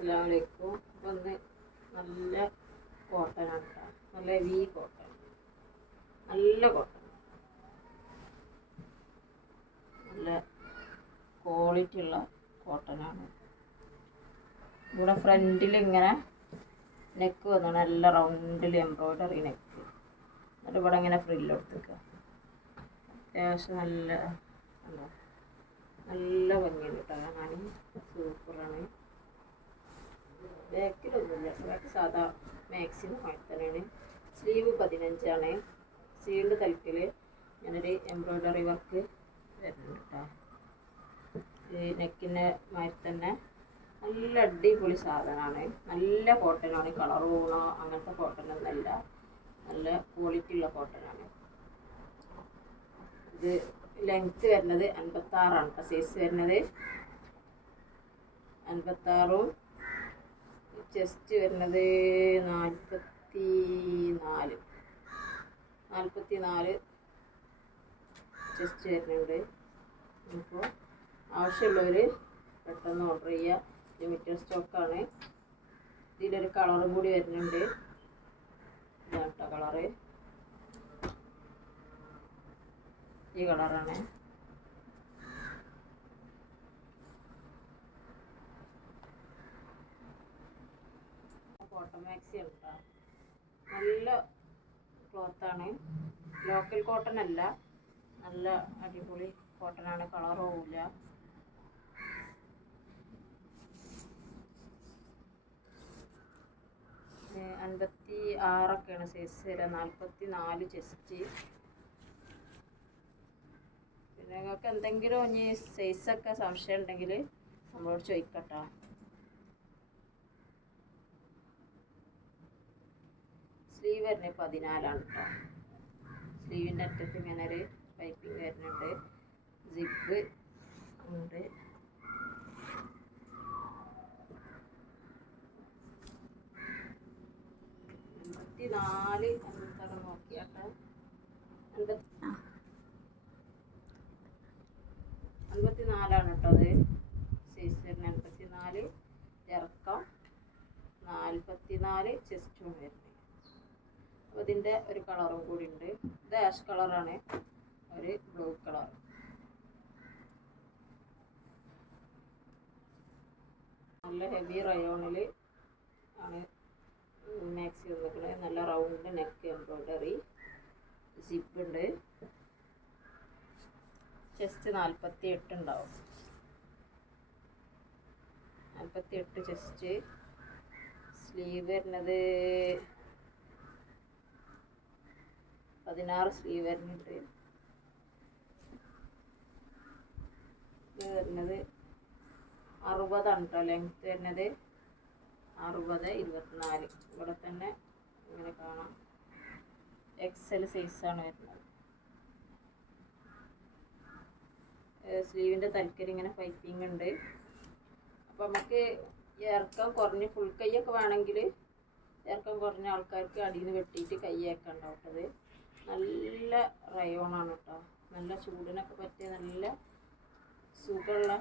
അസ്സാം വലൈക്കും അപ്പം ഒന്ന് നല്ല കോട്ടനാണ് കേട്ടോ നല്ല ഹെവി കോട്ടൺ നല്ല കോട്ടൺ നല്ല ക്വാളിറ്റി ഉള്ള കോട്ടനാണ്. ഇവിടെ ഫ്രണ്ടിൽ ഇങ്ങനെ നെക്ക് വന്നാണ്. നല്ല റൗണ്ടിൽ എംബ്രോയിഡറി നെക്ക്. എന്നിട്ട് ഇവിടെ ഇങ്ങനെ ഫ്രില്ല് കൊടുത്തേക്കുക അത്യാവശ്യം നല്ല നല്ല ഭംഗിയുണ്ട് കേട്ടോ കാണാൻ. സൂപ്പറാണ്. സാധാ മാക്സിമം ആഴ്ത്തലാണ് സ്ലീവ് പതിനഞ്ചാണ്. സ്ലീവിന്റെ തലക്കിൽ ഞാനൊരു എംബ്രോയ്ഡറി വർക്ക് വരുന്നുണ്ട് കേട്ടോ ഈ നെക്കിന്റെ മാതിരി തന്നെ നല്ല അടിപൊളി സാധനമാണ്. നല്ല കോട്ടനാണ്. കളർ പോകണോ അങ്ങനത്തെ കോട്ടൺ ഒന്നല്ല നല്ല ക്വാളിറ്റി ഉള്ള കോട്ടനാണ്. ഇത് ലെങ്ത്ത് വരുന്നത് അൻപത്താറാണ് സൈസ് വരുന്നത് അൻപത്താറും ചെസ്റ്റ് വരുന്നത് നാൽപ്പത്തി നാല് നാൽപ്പത്തി നാല് ചെസ്റ്റ് വരുന്നുണ്ട്. അപ്പോൾ ആവശ്യമുള്ളവർ പെട്ടെന്ന് ഓർഡർ ചെയ്യുക. ലിമിറ്റഡ് സ്റ്റോക്കാണ് ഇതിലൊരു കളറും കൂടി വരുന്നുണ്ട്. ഇതാണ് കേട്ടോ കളറ് ഈ കളറാണ് കോട്ടൺ മാക്സി ഉണ്ട് നല്ല ക്ലോത്താണ് ലോക്കൽ കോട്ടൺ അല്ല. നല്ല അടിപൊളി കോട്ടനാണ് കളർ പോവില്ല അൻപത്തി ആറൊക്കെയാണ് സൈസ് വരിക നാൽപ്പത്തി നാല് ചെസ്റ്റ് പിന്നെ നിങ്ങൾക്ക് എന്തെങ്കിലും ഇനി സൈസൊക്കെ സംശയം ഉണ്ടെങ്കിൽ നമ്മളോട് ചോദിക്കട്ടോ. സ്ലീവ് വരുന്നത് പതിനാലാണ് കേട്ടോ സ്ലീവിന്റെ അറ്റത്ത് ഇങ്ങനെ ഒരു പൈപ്പിംഗ് വരുന്നുണ്ട്. സിപ്പ് ഉണ്ട്. നാല് അൻപത്താറ് നോക്കിയാട്ടെ അൻപത്തി നാലാണ് കേട്ടോ അത്. സൈസ് വരുന്നത്. നാല് ഇറക്കം നാൽപ്പത്തി നാല് ചെസ്റ്റും വരുന്നത്. അപ്പോൾ ഇതിന്റെ ഒരു കളറും കൂടി ഉണ്ട്. ഇത് ആഷ് കളറാണ്. ഒരു ബ്ലൂ കളർ. നല്ല ഹെവി റയോണിൽ ആണ് മാക്സി വന്നിരിക്കുന്നത്. നല്ല റൗണ്ട് നെക്ക് എംബ്രോയ്ഡറി. സിപ്പ് ഉണ്ട്. ചെസ്റ്റ് നാൽപ്പത്തി എട്ട് ഉണ്ടാവും. നാൽപ്പത്തി എട്ട് ചെസ്റ്റ് സ്ലീവ് വരുന്നത് പതിനാറ് സ്ലീവ് വരുന്നുണ്ട് ഇത് വരുന്നത് അറുപതാണ് കേട്ടോ ലെങ്ത് വരുന്നത് അറുപത് ഇരുപത്തിനാല്. ഇവിടെ തന്നെ ഇങ്ങനെ കാണാം. എക്സൽ സൈസാണ് വരുന്നത്. സ്ലീവിന്റെ തലക്കരി ഇങ്ങനെ പൈപ്പിംഗ് ഉണ്ട്. അപ്പോൾ നമുക്ക് ഇറക്കം കുറഞ്ഞ് ഫുൾ കൈയൊക്കെ വേണമെങ്കിൽ ഇറക്കം കുറഞ്ഞ ആൾക്കാർക്ക് അടിയിൽ നിന്ന് വെട്ടിയിട്ട് കൈയൊക്കെ ഉണ്ടാവട്ടത് നല്ല റയോണാണ് കേട്ടോ നല്ല ചൂടിനൊക്കെ പറ്റിയ നല്ല സുഖമുള്ള